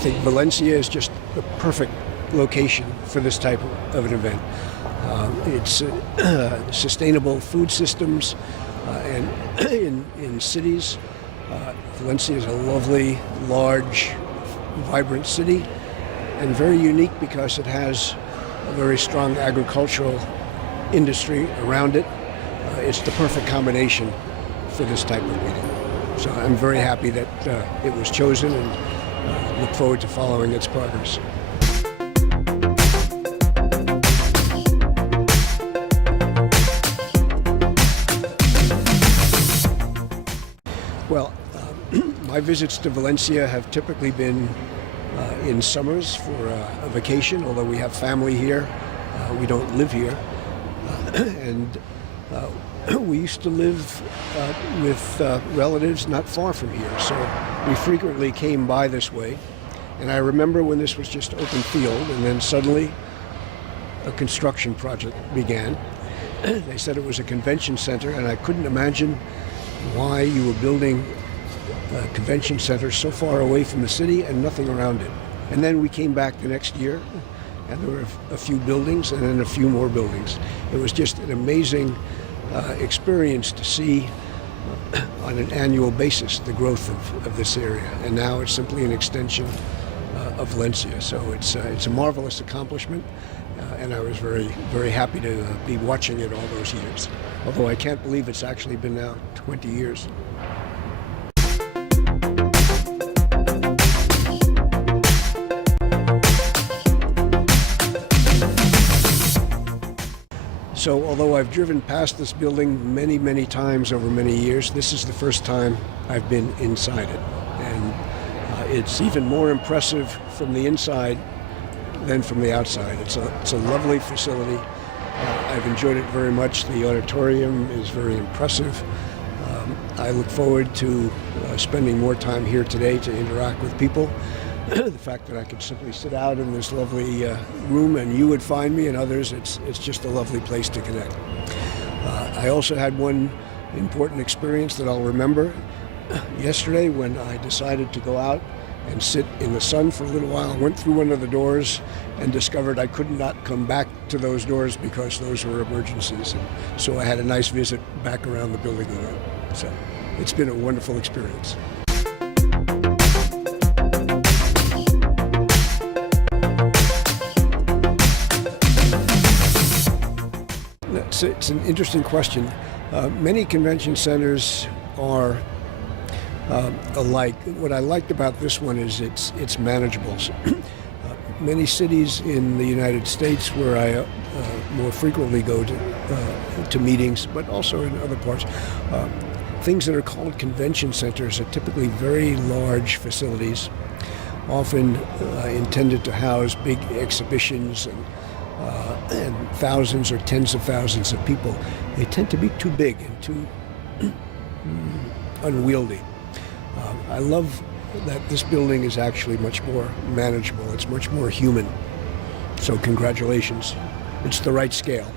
think Valencia is just the perfect location for this type of an event. It's sustainable food systems and in cities. Valencia is a lovely, large, vibrant city, and very unique because it has a very strong agricultural industry around it. It's the perfect combination for this type of meeting. So I'm very happy that it was chosen, and look forward to following its progress. Well, my visits to Valencia have typically been in summers for a vacation, although we have family here. We don't live here. And we used to live with relatives not far from here, so we frequently came by this way. And I remember when this was just open field, and then suddenly a construction project began. They said it was a convention center, and I couldn't imagine why you were building a convention center so far away from the city and nothing around it. And then we came back the next year, and there were a few buildings and then a few more buildings. It was just an amazing experience to see on an annual basis the growth of this area. And now it's simply an extension of Valencia. So it's a marvelous accomplishment, and I was very, very happy to be watching it all those years. Although I can't believe it's actually been now 20 years. So although I've driven past this building many, many times over many years, this is the first time I've been inside it. And it's even more impressive from the inside than from the outside. It's a lovely facility. I've enjoyed it very much. The auditorium is very impressive. I look forward to spending more time here today to interact with people. The fact that I could simply sit out in this lovely room and you would find me and others, it's just a lovely place to connect. I also had one important experience that I'll remember. Yesterday, when I decided to go out and sit in the sun for a little while, I went through one of the doors and discovered I could not come back to those doors because those were emergencies. And so I had a nice visit back around the building. So it's been a wonderful experience. It's an interesting question. Many convention centers are alike. What I liked about this one is it's manageable. Many cities in the United States where I more frequently go to meetings, but also in other parts, things that are called convention centers are typically very large facilities, often intended to house big exhibitions and thousands or tens of thousands of people. They tend to be too big and too unwieldy. I love that this building is actually much more manageable. It's much more human. So congratulations. It's the right scale.